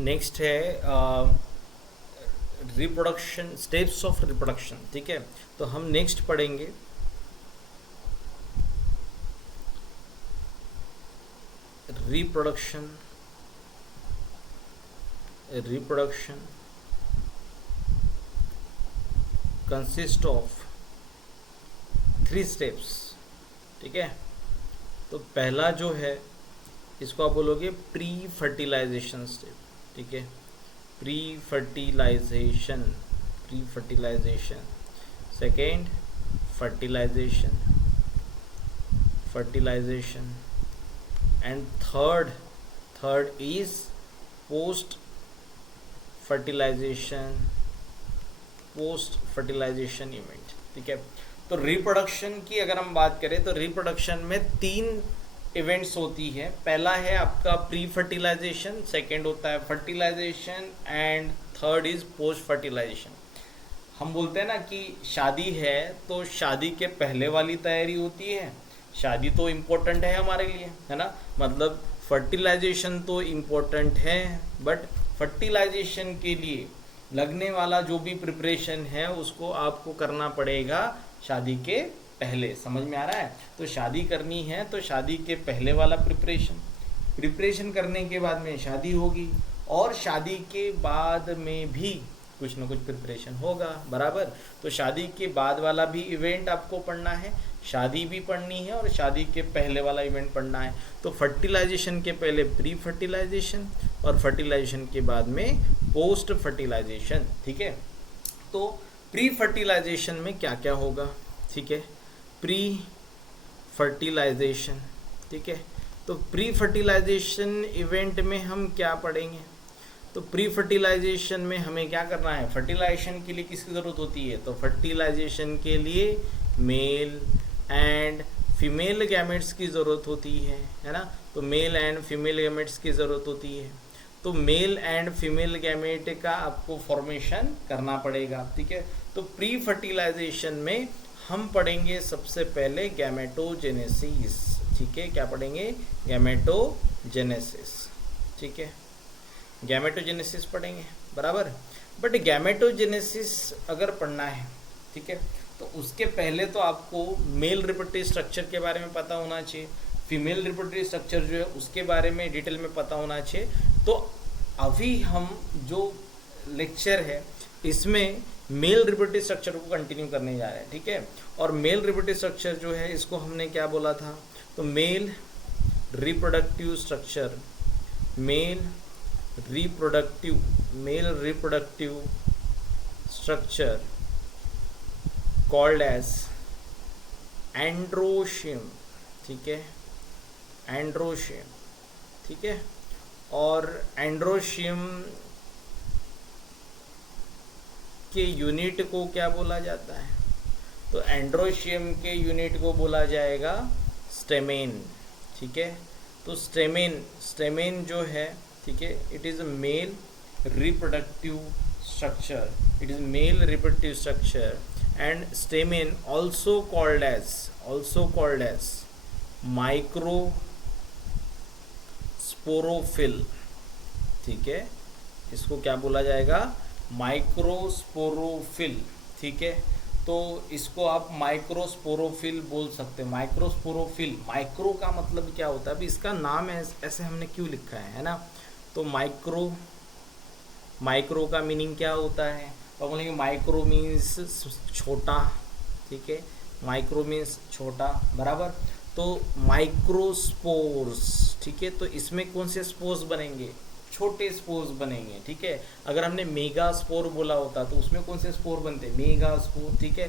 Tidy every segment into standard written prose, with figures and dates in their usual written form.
Next है reproduction, steps of reproduction. ठीक है, तो हम नेक्स्ट पढ़ेंगे reproduction. Reproduction consist of 3 steps. ठीक है, तो पहला जो है इसको आप बोलोगे प्री फर्टिलाइजेशन स्टेप। ठीक है, pre fertilisation, pre fertilisation. Second fertilisation, fertilisation. And third is post fertilisation, post fertilisation event. ठीक है, तो रिप्रोडक्शन की अगर हम बात करें तो रिप्रोडक्शन में 3 इवेंट्स होती है। पहला है आपका प्री फर्टिलाइजेशन, सेकेंड होता है fertilisation, and third is post fertilisation. हम बोलते हैं ना कि शादी है तो शादी के पहले वाली तैयारी होती है। शादी तो इम्पोर्टेंट है हमारे लिए, है ना, मतलब फर्टिलाइजेशन तो इम्पोर्टेंट है, बट फर्टिलाइजेशन के लिए लगने वाला जो भी प्रिपरेशन है उसको आपको करना पड़ेगा शादी के पहले। समझ में आ रहा है? तो शादी करनी है तो शादी के पहले वाला प्रिपरेशन, प्रिपरेशन करने के बाद में शादी होगी, और शादी के बाद में भी कुछ ना कुछ प्रिपरेशन होगा, बराबर। तो शादी के बाद वाला भी इवेंट आपको पढ़ना है, शादी भी पढ़नी है, और शादी के पहले वाला इवेंट पढ़ना है। तो फर्टिलाइजेशन के पहले प्री फर्टिलाइजेशन, और फर्टिलाइजेशन के बाद में पोस्ट फर्टिलाइजेशन। ठीक है, तो प्री फर्टिलाइजेशन में क्या क्या होगा? ठीक है, प्री फर्टिलाइजेशन। ठीक है, तो प्री फर्टिलाइजेशन इवेंट में हम क्या पढ़ेंगे? तो प्री फर्टिलाइजेशन में हमें क्या करना है? फर्टिलाइजेशन के लिए किसकी ज़रूरत होती है? तो फर्टिलाइजेशन के लिए मेल एंड फीमेल गैमेट्स की ज़रूरत होती है ना। तो मेल एंड फीमेल गैमेट्स की ज़रूरत होती है, तो मेल एंड फीमेल गैमेट का आपको फॉर्मेशन करना पड़ेगा। ठीक है, तो प्री फर्टिलाइजेशन में हम पढ़ेंगे सबसे पहले गैमेटोजेनेसिस। ठीक है, क्या पढ़ेंगे? गैमेटोजेनेसिस। ठीक है, गैमेटोजेनेसिस पढ़ेंगे, बराबर। बट गैमेटोजेनेसिस अगर पढ़ना है, ठीक है, तो उसके पहले तो आपको मेल रिप्रोडक्टिव स्ट्रक्चर के बारे में पता होना चाहिए, फीमेल रिप्रोडक्टिव स्ट्रक्चर जो है उसके बारे में डिटेल में पता होना चाहिए। तो अभी हम जो लेक्चर है इसमें मेल रिप्रोडक्टिव स्ट्रक्चर को कंटिन्यू करने जा रहे हैं। ठीक है, और मेल रिप्रोडक्टिव स्ट्रक्चर जो है इसको हमने क्या बोला था? तो male reproductive structure, male reproductive structure called as androecium. ठीक है, एंड्रोशियम। ठीक है, और एंड्रोशियम के यूनिट को क्या बोला जाता है? तो एंड्रोशियम के यूनिट को बोला जाएगा स्टेमेन। ठीक है, तो स्टेमेन जो है, ठीक है, it is a mail reproductive structure, it is mail reproductive structure, and stamen also called as microsporophyll. ठीक है, इसको क्या बोला जाएगा? माइक्रोस्पोरोफिल। ठीक है, तो इसको आप माइक्रोस्पोरोफिल बोल सकते हैं। माइक्रोस्पोरोफिल, माइक्रो का मतलब क्या होता है? अभी इसका नाम ऐसे हमने क्यों लिखा है ना। तो माइक्रो का मीनिंग क्या होता है? तो बोलेंगे माइक्रो मीन्स छोटा। ठीक है, माइक्रो मीन्स छोटा, बराबर। तो माइक्रोस्पोर्स, ठीक है, तो इसमें कौन से स्पोर्स बनेंगे? छोटे स्पोर्स बनेंगे। ठीक है, अगर हमने मेगा स्पोर बोला होता तो उसमें कौन से स्पोर बनते? Mega spore. ठीक है,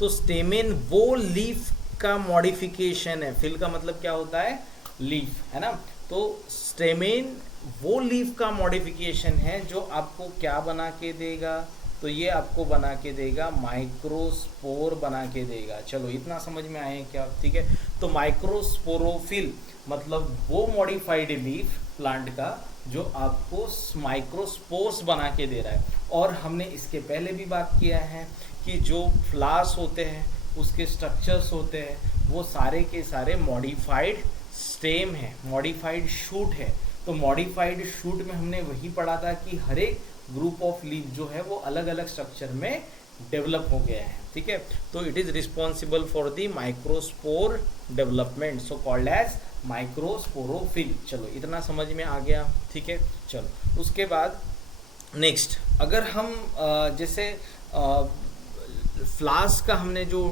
तो स्टेमेन वो लीफ का मॉडिफिकेशन है। फिल का मतलब क्या होता है? लीफ, है ना। तो स्टेमेन वो लीफ का मॉडिफिकेशन है जो आपको क्या बना के देगा? तो ये आपको बना के देगा माइक्रोस्पोर बना के देगा। चलो इतना समझ में आए क्या? ठीक है, तो माइक्रोस्पोरोफिल मतलब वो मॉडिफाइड लीफ प्लांट का जो आपको माइक्रोस्पोर्स बना के दे रहा है। और हमने इसके पहले भी बात किया है कि जो फ्लावर्स होते हैं उसके स्ट्रक्चर्स होते हैं वो सारे के सारे मॉडिफाइड स्टेम है, मॉडिफाइड शूट है। तो मॉडिफाइड शूट में हमने वही पढ़ा था कि हर एक ग्रुप ऑफ लीफ जो है वो अलग अलग स्ट्रक्चर में डेवलप हो गया है, ठीक है। तो it is responsible for the microspore development, so called as microsporophyll. चलो इतना समझ में आ गया, ठीक है। चलो उसके बाद नेक्स्ट, अगर हम जैसे फ्लास्क का हमने जो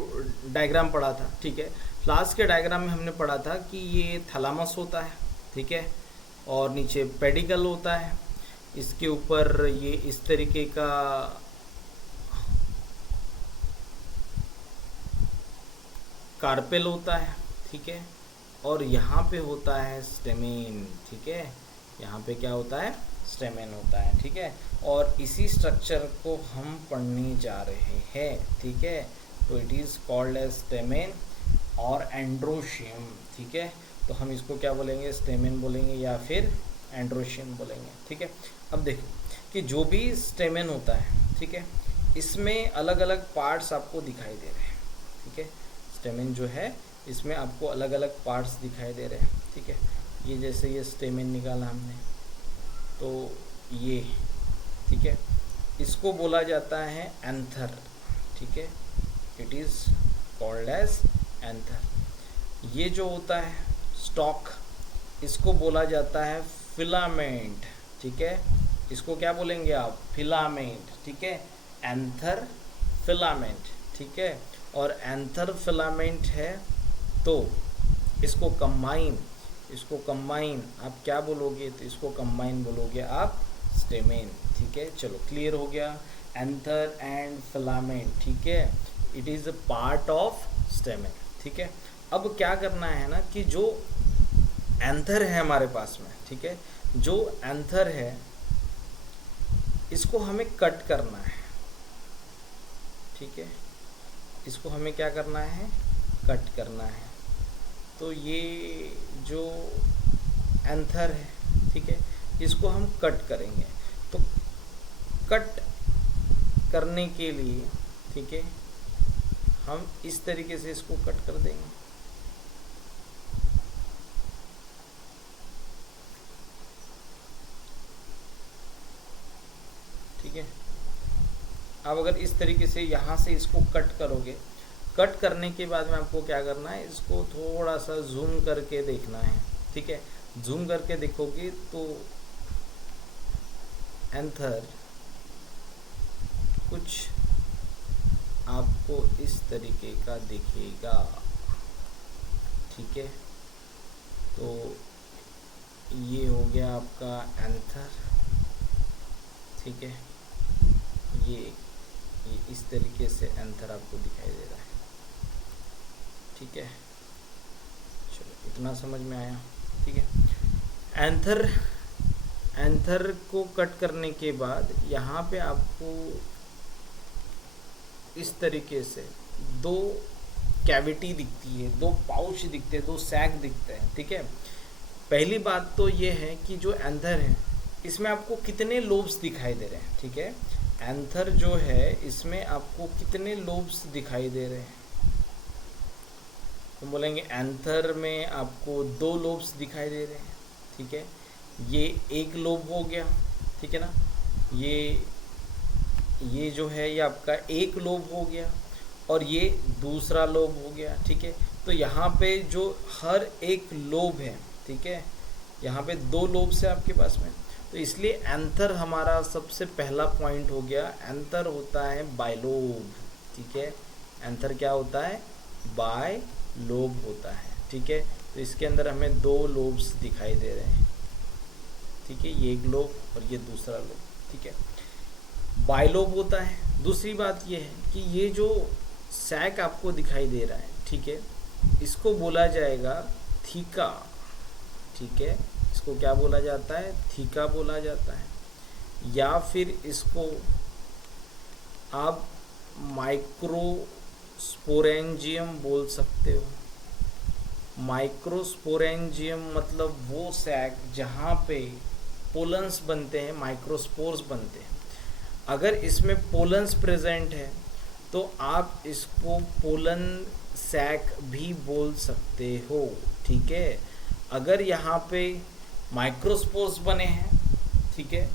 डायग्राम पढ़ा था, ठीक है, फ्लास्क के डायग्राम में हमने पढ़ा था कि ये थैलामस होता है, ठीक है, और नीचे पेडिकल होता है, इसके ऊपर ये इस तरीके का कार्पेल होता है, ठीक है, और यहाँ पे होता है स्टेमेन, ठीक है, यहाँ पे क्या होता है, स्टेमेन होता है, ठीक है। और इसी स्ट्रक्चर को हम पढ़ने जा रहे हैं, ठीक है। तो it is called as stamen और एंड्रोशियम, ठीक है। तो हम इसको क्या बोलेंगे, स्टेमेन बोलेंगे या फिर एंड्रोशियम बोलेंगे, ठीक है। अब देखो कि जो भी स्टेमेन होता है, ठीक है, इसमें अलग अलग पार्ट्स आपको दिखाई दे रहे हैं, ठीक है। स्टेमेन जो है इसमें आपको अलग अलग पार्ट्स दिखाई दे रहे हैं, ठीक है। ये जैसे ये स्टेमेन निकाला हमने, तो ये, ठीक है, इसको बोला जाता है एंथर, ठीक है, it is called as anther. ये जो होता है स्टॉक, इसको बोला जाता है फिलामेंट, ठीक है, इसको क्या बोलेंगे आप, फिलामेंट, ठीक है, एंथर फिलामेंट, ठीक है। और एंथर फिलामेंट है तो इसको कंबाइन आप क्या बोलोगे, तो इसको कंबाइन बोलोगे आप स्टेमेन, ठीक है। चलो क्लियर हो गया, एंथर एंड फिलामेंट, ठीक है, it is a part of stamen, ठीक है। अब क्या करना है ना कि जो एंथर है हमारे पास में, ठीक है, जो एंथर है इसको हमें कट करना है, ठीक है, इसको हमें क्या करना है, कट करना है। तो ये जो एंथर है, ठीक है, इसको हम कट करेंगे। तो कट करने के लिए, ठीक है, हम इस तरीके से इसको कट कर देंगे, ठीक है। अब अगर इस तरीके से यहाँ से इसको कट करोगे, कट करने के बाद में आपको क्या करना है, इसको थोड़ा सा जूम करके देखना है, ठीक है। जूम करके देखोगे तो एंथर कुछ आपको इस तरीके का दिखेगा, ठीक है। तो ये हो गया आपका एंथर, ठीक है, ये इस तरीके से एंथर आपको दिखाई दे रहा है, ठीक है। चलो इतना समझ में आया, ठीक है। एंथर को कट करने के बाद यहाँ पे आपको इस तरीके से दो कैविटी दिखती है, दो पाउच दिखते हैं, दो सैक दिखते हैं, ठीक है। पहली बात तो ये है कि जो एंथर है इसमें आपको कितने लोब्स दिखाई दे रहे हैं, ठीक है। एंथर जो है इसमें आपको कितने लोब्स दिखाई दे रहे हैं, तो बोलेंगे एंथर में आपको 2 लोब्स दिखाई दे रहे हैं, ठीक है। ये एक लोब हो गया, ठीक है ना, ये जो है ये आपका एक लोब हो गया, और ये दूसरा लोब हो गया, ठीक है। तो यहाँ पे जो हर एक लोब है, ठीक है, यहाँ पे 2 लोब्स है आपके पास में, तो इसलिए एंथर हमारा सबसे पहला पॉइंट हो गया। एंथर होता है बायलोब, ठीक है, एंथर क्या होता है, बायलोब होता है, ठीक है। तो इसके अंदर हमें 2 लोब्स दिखाई दे रहे हैं, ठीक है, ये एक लोब और ये दूसरा लोब, ठीक है, बायलोब होता है। दूसरी बात ये है कि ये जो सैक आपको दिखाई दे रहा है, ठीक है, इसको बोला जाएगा थीका, ठीक है, इसको क्या बोला जाता है, थीका बोला जाता है, या फिर इसको आप माइक्रोस्पोरेंजियम बोल सकते हो। माइक्रोस्पोरेंजियम मतलब वो सैक जहाँ पे पोलन्स बनते हैं, माइक्रोस्पोर्स बनते हैं। अगर इसमें पोलन्स प्रेजेंट है तो आप इसको पोलन सैक भी बोल सकते हो, ठीक है। अगर यहाँ पे माइक्रोस्पोर्स बने हैं, ठीक है,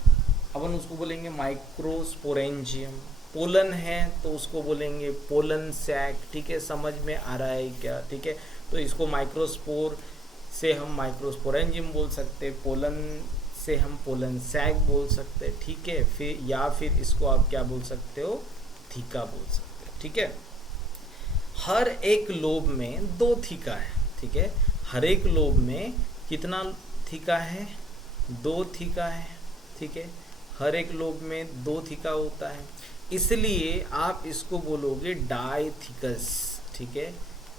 अपन उसको बोलेंगे माइक्रोस्पोरेंजियम। पोलन है तो उसको बोलेंगे पोलन सैक, ठीक है, समझ में आ रहा है क्या, ठीक है। तो इसको माइक्रोस्पोर से हम माइक्रोस्पोरेंजियम बोल सकते, पोलन से हम पोलन सैक बोल सकते, ठीक है, फिर या फिर इसको आप क्या बोल सकते हो, थीका बोल सकते हो, ठीक है। हर एक लोब में 2 थीका है, ठीक है, हर एक लोब में कितना थीका है, 2 थीका है, ठीक है, हर एक लोब में 2 थीका होता है, इसलिए आप इसको बोलोगे डायथीकस, ठीक है,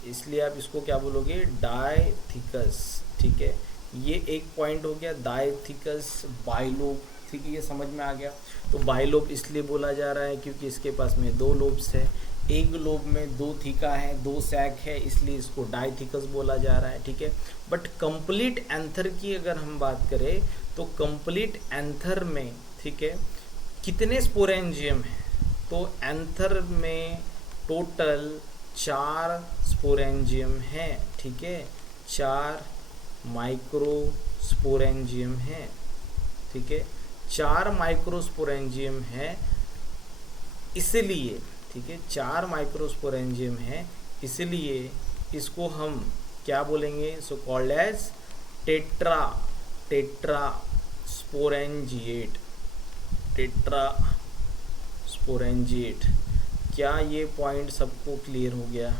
इसलिए आप इसको क्या बोलोगे, डायथीकस, ठीक है। ये एक पॉइंट हो गया, डायथीकस बाइलोब, ठीक है, ये समझ में आ गया। तो बाइलोब इसलिए बोला जा रहा है क्योंकि इसके पास में 2 लोब्स है, एक लोब में 2 थीका है, 2 सैक है, इसलिए इसको डायथीकस बोला जा रहा है, ठीक है। बट कंप्लीट एंथर की अगर हम बात करें तो कंप्लीट एंथर में, ठीक है, कितने स्पोरेंजियम हैं, तो एंथर में टोटल 4 स्पोरेंजियम हैं, ठीक है, 4 माइक्रोस्पोरेंजियम है, ठीक है, 4 माइक्रोस्पोरेंजियम है, इसलिए, ठीक है, 4 माइक्रोस्पोरेंजियम है, इसलिए इसको हम क्या बोलेंगे, so called as tetra sporangiate, tetra sporangiate. क्या ये पॉइंट सबको क्लियर हो गया,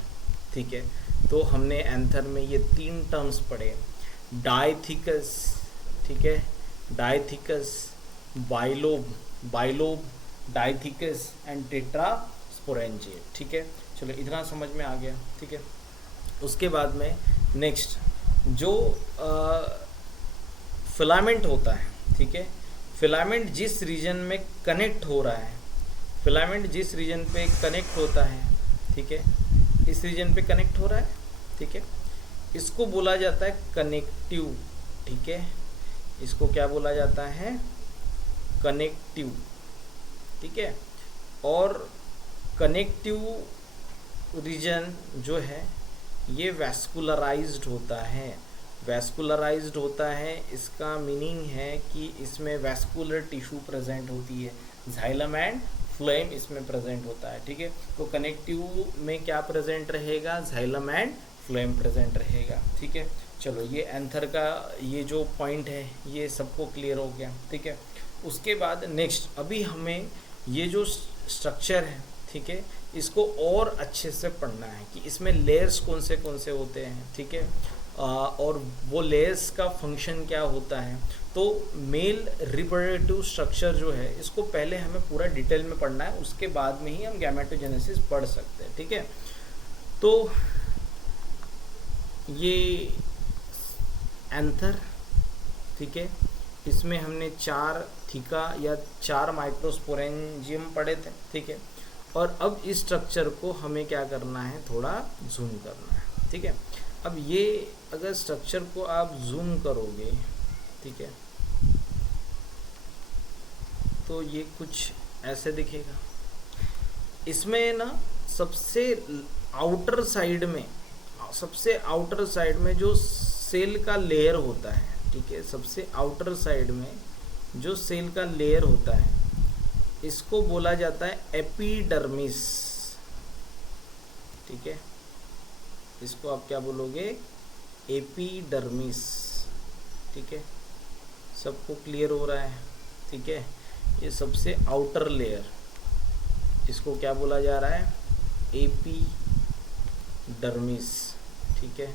ठीक है। तो हमने एंथर में ये 3 टर्म्स पढ़े, डायथीकस, ठीक है, डायथीकस, बाइलोब, डायथीकस एंड टेट्रा स्पोरेंजिएट, ठीक है। चलो इतना समझ में आ गया, ठीक है। उसके बाद में नेक्स्ट जो फिलामेंट होता है, ठीक है, फिलामेंट जिस रीजन में कनेक्ट हो रहा है, फिलामेंट जिस रीजन पे कनेक्ट होता है, ठीक है, इस रीजन पे कनेक्ट हो रहा है, ठीक है, इसको बोला जाता है कनेक्टिव, ठीक है, इसको क्या बोला जाता है, कनेक्टिव, ठीक है। और कनेक्टिव रीजन जो है ये वैस्कुलराइज्ड होता है, वैस्कुलराइज्ड होता है, इसका मीनिंग है कि इसमें वैस्कुलर टिश्यू प्रेजेंट होती है, जाइलम एंड फ्लोएम इसमें प्रेजेंट होता है, ठीक है। तो कनेक्टिव में क्या प्रेजेंट रहेगा, जाइलम एंड फ्लोएम प्रेजेंट रहेगा, ठीक है। चलो ये एंथर का ये जो पॉइंट है ये सबको क्लियर हो गया, ठीक है। उसके बाद नेक्स्ट अभी हमें ये जो स्ट्रक्चर है, ठीक है, इसको और अच्छे से पढ़ना है कि इसमें लेयर्स कौन से होते हैं, ठीक है, और वो लेयर्स का फंक्शन क्या होता है। तो मेल रिप्रोडक्टिव स्ट्रक्चर जो है इसको पहले हमें पूरा डिटेल में पढ़ना है, उसके बाद में ही हम गैमेटोजेनेसिस पढ़ सकते हैं, ठीक है। तो ये एंथर, ठीक है, इसमें हमने 4 थीका या 4 माइक्रोस्पोरेंजियम पढ़े थे, ठीक है। और अब इस स्ट्रक्चर को हमें क्या करना है, थोड़ा जूम करना है, ठीक है। अब ये अगर स्ट्रक्चर को आप जूम करोगे, ठीक है, तो ये कुछ ऐसे दिखेगा। इसमें ना सबसे आउटर साइड में जो सेल का लेयर होता है, ठीक है, सबसे आउटर साइड में जो सेल का लेयर होता है इसको बोला जाता है एपिडर्मिस, ठीक है, इसको आप क्या बोलोगे, एपिडर्मिस, ठीक है। सबको क्लियर हो रहा है, ठीक है। ये सबसे आउटर लेयर, इसको क्या बोला जा रहा है, एपिडर्मिस, ठीक है।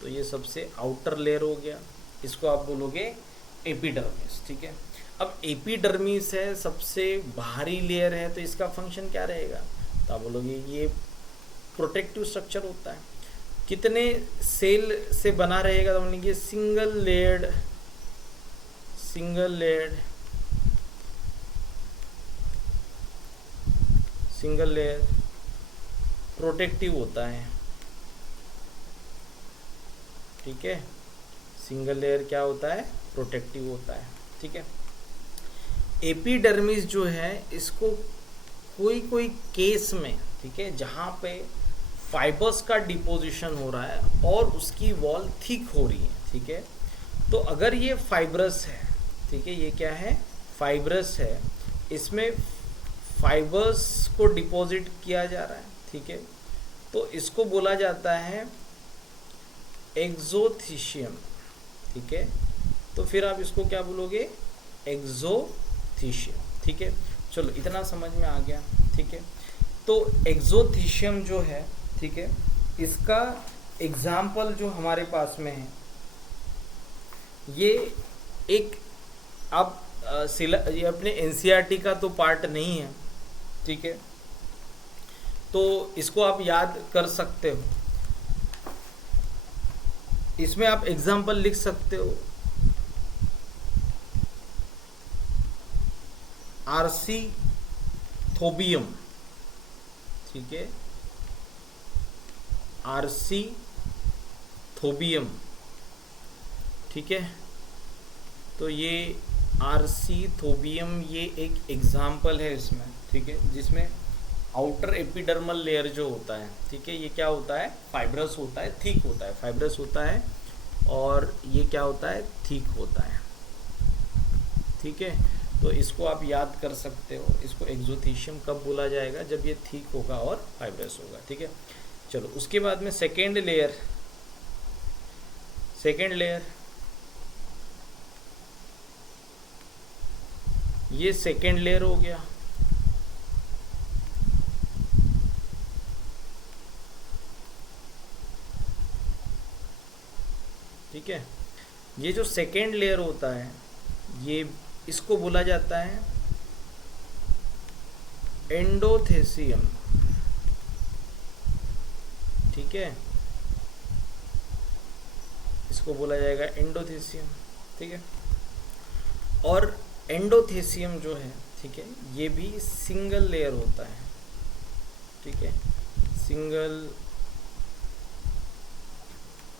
तो ये सबसे आउटर लेयर हो गया, इसको आप बोलोगे एपिडर्मिस, ठीक है। अब एपिडर्मिस है, सबसे बाहरी लेयर है, तो इसका फंक्शन क्या रहेगा, तो आप बोलोगे ये प्रोटेक्टिव स्ट्रक्चर होता है। कितने सेल से बना रहेगा, तो बोलेंगे सिंगल लेयर प्रोटेक्टिव होता है, ठीक है। सिंगल लेयर क्या होता है, प्रोटेक्टिव होता है, ठीक है। एपिडर्मिस जो है इसको कोई केस में, ठीक है, जहाँ पे फाइबर्स का डिपोजिशन हो रहा है और उसकी वॉल थिक हो रही है, ठीक है, तो अगर ये फाइब्रस है, ठीक है, ये क्या है, फाइब्रस है, इसमें फाइबर्स को डिपॉजिट किया जा रहा है, ठीक है, तो इसको बोला जाता है एक्सोथीशियम, ठीक है। तो फिर आप इसको क्या बोलोगे, एक्सोथीशियम, ठीक है। चलो इतना समझ में आ गया, ठीक है। तो एक्सोथीशियम जो है, ठीक है, इसका एग्जाम्पल जो हमारे पास में है, ये एक आप ये अपने एनसीईआरटी का तो पार्ट नहीं है, ठीक है, तो इसको आप याद कर सकते हो, इसमें आप एग्जाम्पल लिख सकते हो, आर्सीथोबियम, ठीक है, आर्सीथोबियम, ठीक है। तो ये आर्सीथोबियम ये एक एग्जाम्पल है इसमें, ठीक है, जिसमें आउटर एपिडर्मल लेयर जो होता है, ठीक है, ये क्या होता है, फाइब्रस होता है, थिक होता है, फाइब्रस होता है, और ये क्या होता है, थिक होता है, ठीक है। तो इसको आप याद कर सकते हो, इसको एक्सोथीशियम कब बोला जाएगा, जब ये थिक होगा और फाइब्रस होगा, ठीक है। चलो उसके बाद में सेकेंड लेयर, ये सेकेंड लेयर हो गया, ठीक है। ये जो सेकेंड लेयर होता है, ये इसको बोला जाता है एंडोथेसियम, ठीक है, इसको बोला जाएगा एंडोथेसियम, ठीक है। और एंडोथेसियम जो है, ठीक है, ये भी सिंगल लेयर होता है, ठीक है,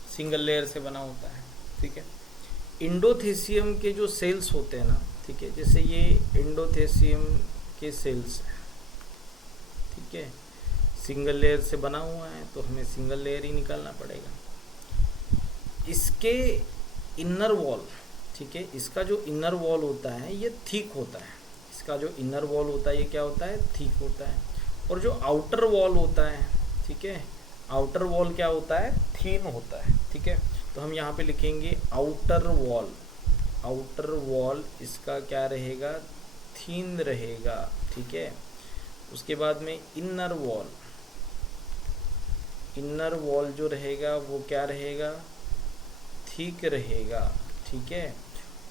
सिंगल लेयर से बना होता है, ठीक है। एंडोथेसियम के जो सेल्स होते हैं ना, ठीक है, जैसे ये एंडोथेसियम के सेल्स हैं, ठीक है, सिंगल लेयर से बना हुआ है, तो हमें सिंगल लेयर ही निकालना पड़ेगा। इसके इनर वॉल, ठीक है, इसका जो इनर वॉल होता है ये थिक होता है, इसका जो इनर वॉल होता है ये क्या होता है, थिक होता है, और जो आउटर वॉल होता है, ठीक है, आउटर वॉल क्या होता है, थिन होता है, ठीक है। तो हम यहाँ पे लिखेंगे आउटर वॉल इसका क्या रहेगा, थिन रहेगा, ठीक है। उसके बाद में इनर वॉल जो रहेगा वो क्या रहेगा, थिक रहेगा, ठीक है।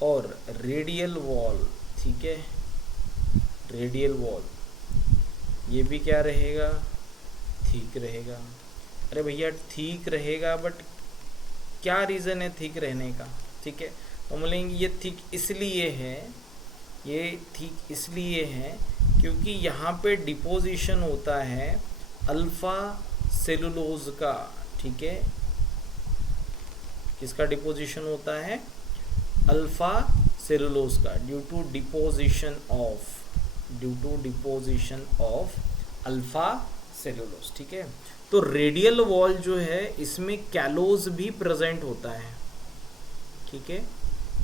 और रेडियल वॉल, ठीक है, रेडियल वॉल ये भी क्या रहेगा, थिक रहेगा। अरे भैया ठीक रहेगा, बट क्या रीज़न है थिक रहने का, ठीक है। तो बोलेंगे ये थिक इसलिए है क्योंकि यहाँ पे डिपोजिशन होता है अल्फ़ा सेलुलोज का, ठीक है, किसका डिपोजिशन होता है, अल्फ़ा सेलुलोज का, due to deposition of alpha cellulose, ठीक है। तो रेडियल वॉल जो है इसमें कैलोज भी प्रेजेंट होता है, ठीक है,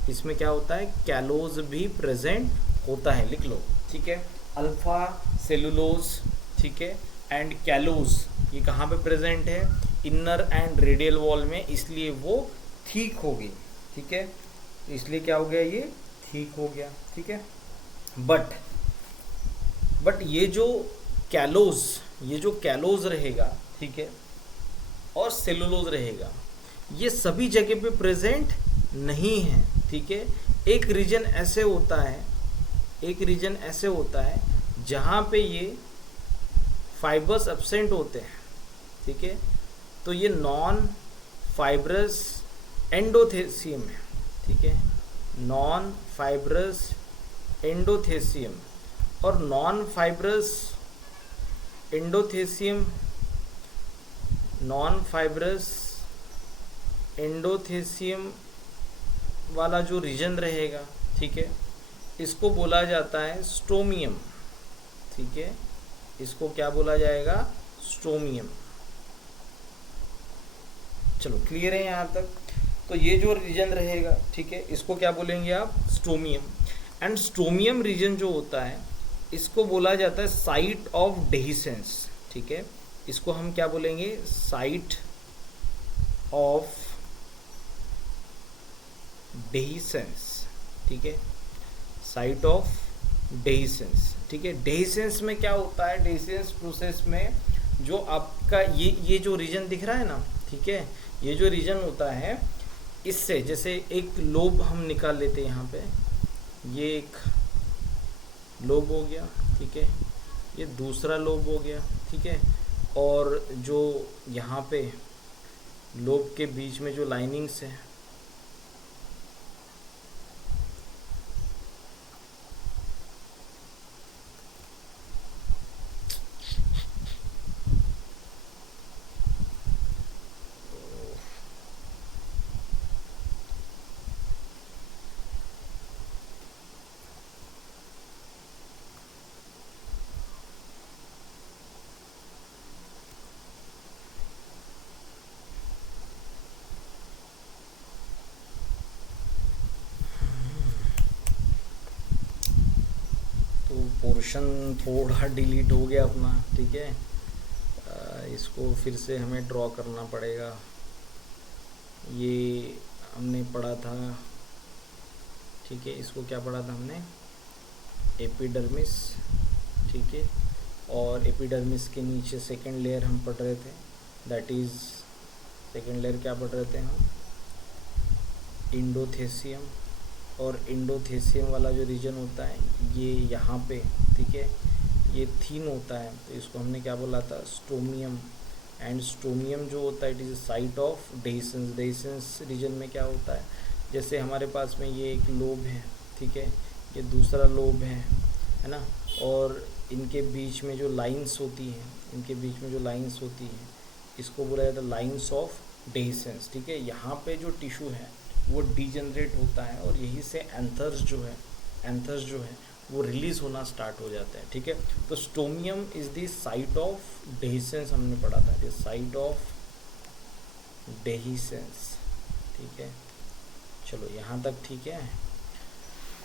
इसमें क्या होता है, कैलोज भी प्रेजेंट होता है, लिख लो, ठीक है। अल्फा सेलुलोज, ठीक है, एंड कैलोज ये कहाँ पे प्रेजेंट है, इनर एंड रेडियल वॉल में, इसलिए वो ठीक हो गई, ठीक है, इसलिए क्या हो गया, ये ठीक हो गया, ठीक है। बट ये जो कैलोज रहेगा, ठीक है, और सेलुलोज रहेगा, ये सभी जगह पे प्रेजेंट नहीं है, ठीक है। एक रीजन ऐसे होता है जहाँ पे ये फाइबर्स एब्सेंट होते हैं, ठीक है, तो ये नॉन फाइब्रस एंडोथेसियम है, ठीक है, नॉन फाइब्रस एंडोथेसियम। और नॉन फाइब्रस एंडोथेसियम वाला जो रीजन रहेगा, ठीक है, इसको बोला जाता है स्टोमियम, ठीक है, इसको क्या बोला जाएगा, स्टोमियम। चलो क्लियर है यहाँ तक। तो ये जो रीजन रहेगा, ठीक है, इसको क्या बोलेंगे आप, स्ट्रोमियम। एंड स्ट्रोमियम रीजन जो होता है इसको बोला जाता है साइट ऑफ डेहिसेंस, ठीक है, इसको हम क्या बोलेंगे, साइट ऑफ डेहिसेंस, ठीक है, साइट ऑफ डेहिसेंस, ठीक है। डेहिसेंस में क्या होता है, डेहिसेंस प्रोसेस में जो आपका ये जो रीजन दिख रहा है ना, ठीक है, ये जो रीजन होता है इससे, जैसे एक लोब हम निकाल लेते हैं यहाँ पे, ये एक लोब हो गया, ठीक है, ये दूसरा लोब हो गया, ठीक है, और जो यहाँ पे लोब के बीच में जो लाइनिंग्स है, तो पोर्शन थोड़ा डिलीट हो गया अपना, ठीक है, इसको फिर से हमें ड्रॉ करना पड़ेगा। ये हमने पढ़ा था, ठीक है, इसको क्या पढ़ा था हमने, एपिडर्मिस, ठीक है, और एपिडर्मिस के नीचे सेकंड लेयर हम पढ़ रहे थे, दैट इज़ सेकंड लेयर क्या पढ़ रहे थे हम, इंडोथेसियम। और इंडोथेसियम वाला जो रीजन होता है ये यहाँ पे, ठीक है, ये थीन होता है, तो इसको हमने क्या बोला था, स्ट्रोमियम। एंड स्ट्रोमियम जो होता है it is site of dehiscence. Dehiscence region में क्या होता है, जैसे हमारे पास में ये एक लोब है, ठीक है, ये दूसरा लोब है ना, और इनके बीच में जो लाइंस होती हैं, इनके बीच में जो लाइंस होती हैं इसको बोला जाता है लाइंस ऑफ डेहिसेंस, ठीक है। यहाँ पे जो टिश्यू है वो डीजनरेट होता है और यहीं से एंथर्स जो है वो रिलीज होना स्टार्ट हो जाता है, ठीक है। तो stomium is the site of dehiscence, हमने पढ़ा था, ये साइट ऑफ डेहिसेंस, ठीक है। चलो यहाँ तक ठीक है।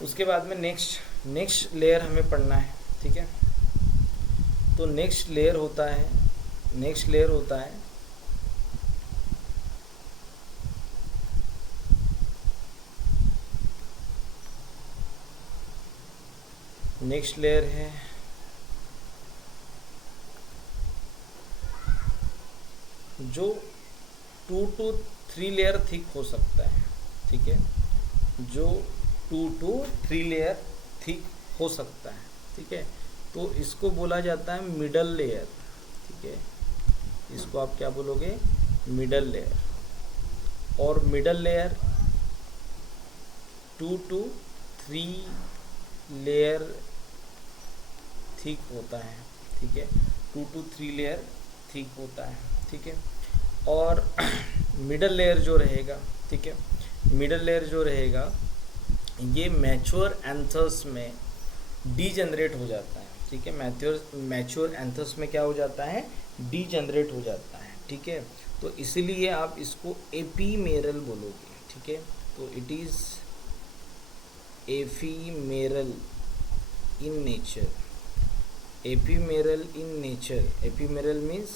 उसके बाद में नेक्स्ट लेयर हमें पढ़ना है, ठीक है। तो नेक्स्ट लेयर होता है नेक्स्ट लेयर है जो 2 to 3 लेयर थिक हो सकता है, ठीक है, जो 2 to 3 लेयर थिक हो सकता है, ठीक है। तो इसको बोला जाता है मिडल लेयर, ठीक है, इसको आप क्या बोलोगे, मिडल लेयर। और middle layer 2 to 3 layer thick होता है, ठीक है, 2 to 3 लेयर थिक होता है, ठीक है। और मिडल लेयर जो रहेगा, ठीक है, मिडल लेयर जो रहेगा ये मैच्योर एंथर्स में डीजनरेट हो जाता है, ठीक है। मैच्योर एंथर्स में क्या हो जाता है, डीजनरेट हो जाता है, ठीक है। तो इसीलिए आप इसको एपीमेरल बोलोगे, ठीक है। तो it is ephemeral in nature, ephemeral in nature. Ephemeral means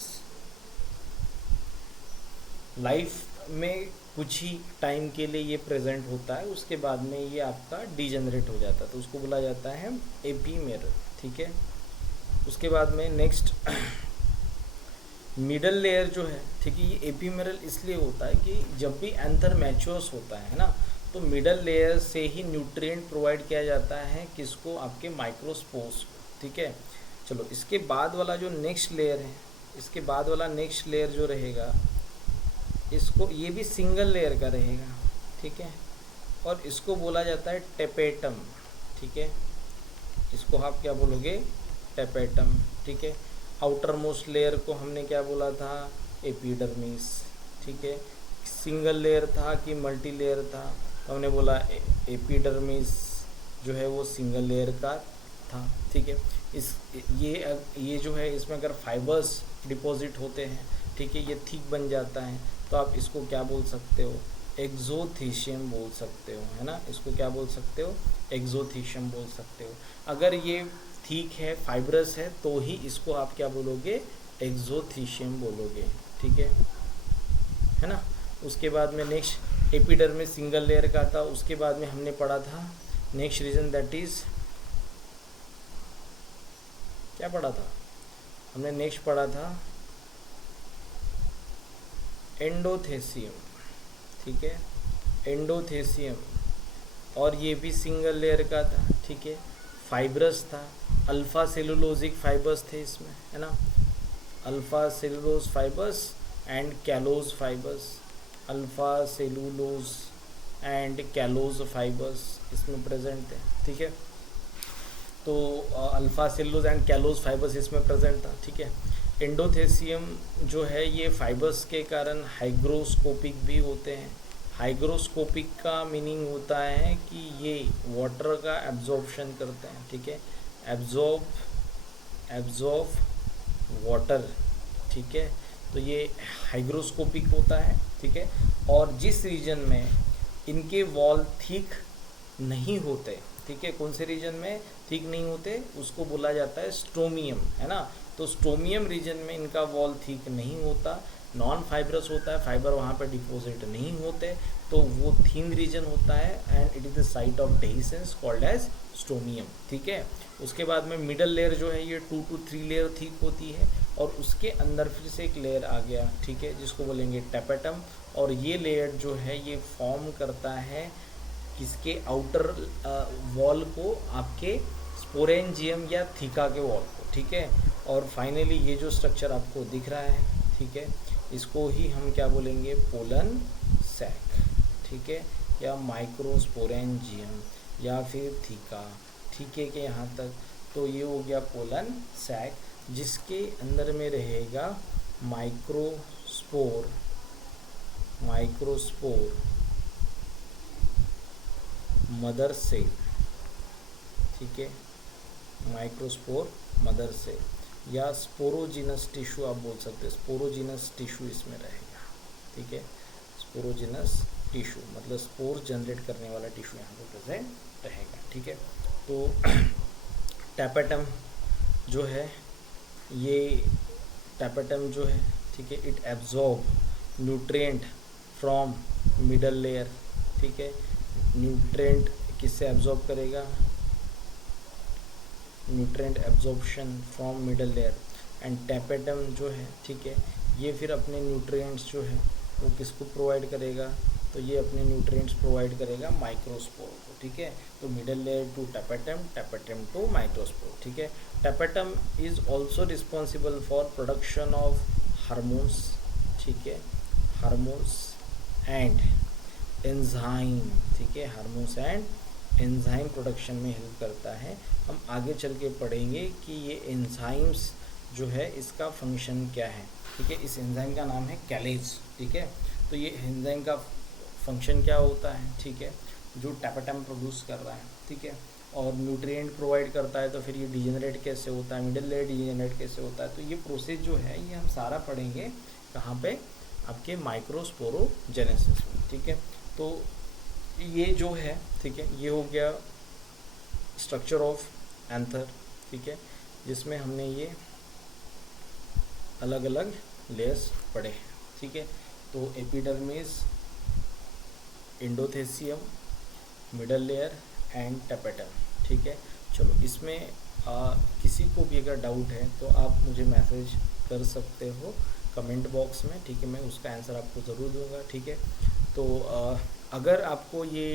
life में कुछ ही टाइम के लिए ये प्रेजेंट होता है, उसके बाद में ये आपका डीजनरेट हो जाता है, तो उसको बोला जाता है एपीमेरल, ठीक है। उसके बाद में नेक्स्ट मिडल लेयर जो है, ठीक है, ये एपीमेरल इसलिए होता है कि जब भी एंथर मैच्योर्स होता है ना, तो मिडल लेयर से ही न्यूट्रिएंट प्रोवाइड किया जाता है किसको, आपके माइक्रोस्पोर्स को, ठीक है। चलो इसके बाद वाला जो नेक्स्ट लेयर है, इसके बाद वाला नेक्स्ट लेयर जो रहेगा, इसको ये भी सिंगल लेयर का रहेगा, ठीक है, और इसको बोला जाता है टेपेटम, ठीक है, इसको आप क्या बोलोगे, टेपेटम, ठीक है। आउटर मोस्ट लेयर को हमने क्या बोला था, एपिडर्मिस, ठीक है। सिंगल लेयर था कि मल्टी लेयर था, तो हमने बोला एपिडर्मिस जो है वो सिंगल लेयर का था, ठीक है। ये जो है इसमें अगर फाइबर्स डिपॉजिट होते हैं, ठीक है, ये थिक बन जाता है, तो आप इसको क्या बोल सकते हो, एक्सोथीशियम बोल सकते हो, है ना, इसको क्या बोल सकते हो, एक्सोथीशियम बोल सकते हो। अगर ये ठीक है, फाइब्रस है, तो ही इसको आप क्या बोलोगे, एक्सोथीशियम बोलोगे, ठीक है ना। उसके बाद में नेक्स्ट एपिडर्मिस सिंगल लेयर का था। उसके बाद में हमने पढ़ा था नेक्स्ट रीजन, दैट इज क्या पढ़ा था हमने, नेक्स्ट पढ़ा था एंडोथेसियम, ठीक है, एंडोथेसियम, और ये भी सिंगल लेयर का था, ठीक है, फाइब्रस था, अल्फा सेलुलोजिक फाइबर्स थे इसमें, है ना, alpha cellulose fibres and callose fibres, alpha cellulose and callose fibres इसमें प्रेजेंट थे, ठीक है। तो alpha cellulose and callose fibres इसमें प्रेजेंट था, ठीक है। एंडोथेसियम जो है ये फाइबर्स के कारण हाइग्रोस्कोपिक भी होते हैं। हाइग्रोस्कोपिक का मीनिंग होता है कि ये वाटर का एब्जॉर्प्शन करते हैं, ठीक है, एब्जॉर्ब वाटर, ठीक है, तो ये हाइग्रोस्कोपिक होता है, ठीक है। और जिस रीजन में इनके वॉल थिक नहीं होते, ठीक है, कौन से रीजन में थिक नहीं होते, उसको बोला जाता है स्ट्रोमियम, है ना। तो स्ट्रोमियम रीजन में इनका वॉल थिक नहीं होता, नॉन फाइब्रस होता है, फाइबर वहाँ पर डिपोजिट नहीं होते, तो वो थीन रीजन होता है and it is the site of dehiscence called as stomium, ठीक है। उसके बाद में मिडल लेयर जो है ये 2 to 3 लेयर थिक होती है, और उसके अंदर फिर से एक लेयर आ गया, ठीक है, जिसको बोलेंगे टेपेटम, और ये लेयर जो है ये फॉर्म करता है किसके आउटर वॉल को, आपके स्पोरेंजियम या थीका के वॉल को, ठीक है। और फाइनली ये जो स्ट्रक्चर आपको दिख रहा है, ठीक है, इसको ही हम क्या बोलेंगे, पोलन सैक, ठीक है, या माइक्रोस्पोरेंजियम या फिर थीका, ठीक है, कि यहाँ तक। तो ये हो गया पोलन सैक, जिसके अंदर में रहेगा माइक्रोस्पोर मदर सेल, ठीक है, माइक्रोस्पोर मदर सेल या स्पोरोजिनस टिश्यू आप बोल सकते हैं, स्पोरोजिनस टिश्यू इसमें रहेगा, ठीक है, स्पोरोजिनस टिश्यू मतलब स्पोर जनरेट करने वाला टिश्यू यहाँ पे प्रेजेंट रहेगा, ठीक है। तो टैपेटम जो है, ये टैपेटम जो है, ठीक है, it absorb nutrient from middle layer, ठीक है, न्यूट्रिएंट किससे एब्जॉर्ब करेगा, nutrient absorption from middle layer, and tapetum जो है, ठीक है, ये फिर अपने न्यूट्रिएंट्स जो है वो किसको प्रोवाइड करेगा, तो ये अपने न्यूट्रिएंट्स प्रोवाइड करेगा माइक्रोस्पोर को, ठीक है। तो middle layer to tapetum, tapetum to microspore, ठीक है। Tapetum is also responsible for production of hormones, ठीक है, हार्मोन्स एंड एंजाइम, ठीक है, हार्मोन्स एंड एंजाइम प्रोडक्शन में हेल्प करता है। हम आगे चल के पढ़ेंगे कि ये एंजाइम्स जो है इसका फंक्शन क्या है, ठीक है। इस एंजाइम का नाम है कैलेज, ठीक है। तो ये एंजाइम का फंक्शन क्या होता है, ठीक है, जो टैपेटम प्रोड्यूस कर रहा है, ठीक है, और न्यूट्रिएंट प्रोवाइड करता है, तो फिर ये डिजेनरेट कैसे होता है, मिडल लेयर डिजेनरेट कैसे होता है, तो ये प्रोसेस जो है ये हम सारा पढ़ेंगे कहाँ पे, आपके माइक्रोस्पोरोजेनेसिस में, ठीक है। तो ये जो है, ठीक है, ये हो गया स्ट्रक्चर ऑफ एंथर, ठीक है, जिसमें हमने ये अलग अलग लेयर्स पढ़े हैं, ठीक है। तो epidermis, endothecium, middle layer and tapetum, ठीक है। चलो इसमें किसी को भी अगर डाउट है तो आप मुझे मैसेज कर सकते हो कमेंट बॉक्स में, ठीक है, मैं उसका आंसर आपको ज़रूर दूंगा, ठीक है। तो अगर आपको ये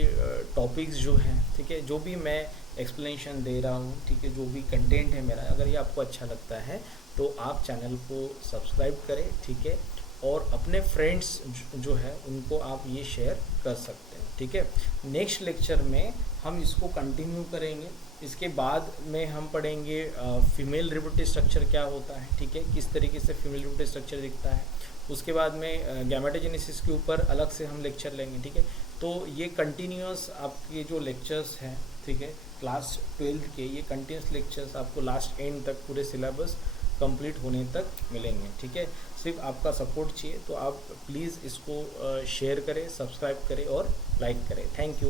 टॉपिक्स जो हैं, ठीक है, जो भी मैं एक्सप्लेनेशन दे रहा हूँ, ठीक है, जो भी कंटेंट है मेरा, अगर ये आपको अच्छा लगता है तो आप चैनल को सब्सक्राइब करें, ठीक है, और अपने फ्रेंड्स जो है उनको आप ये शेयर कर सकते हैं, ठीक है। नेक्स्ट लेक्चर में हम इसको कंटिन्यू करेंगे। इसके बाद में हम पढ़ेंगे फीमेल रिप्रोडक्टिव स्ट्रक्चर क्या होता है, ठीक है, किस तरीके से फीमेल रिप्रोडक्टिव स्ट्रक्चर दिखता है। उसके बाद में गैमेटोजेनेसिस के ऊपर अलग से हम लेक्चर लेंगे, ठीक है। तो ये कंटिन्यूअस आपके जो लेक्चर्स हैं, ठीक है, क्लास 12 के ये कंटिन्यूस लेक्चर्स आपको लास्ट एंड तक पूरे सिलेबस कंप्लीट होने तक मिलेंगे, ठीक है। सिर्फ आपका सपोर्ट चाहिए, तो आप प्लीज़ इसको शेयर करें, सब्सक्राइब करें और लाइक करें। Thank you.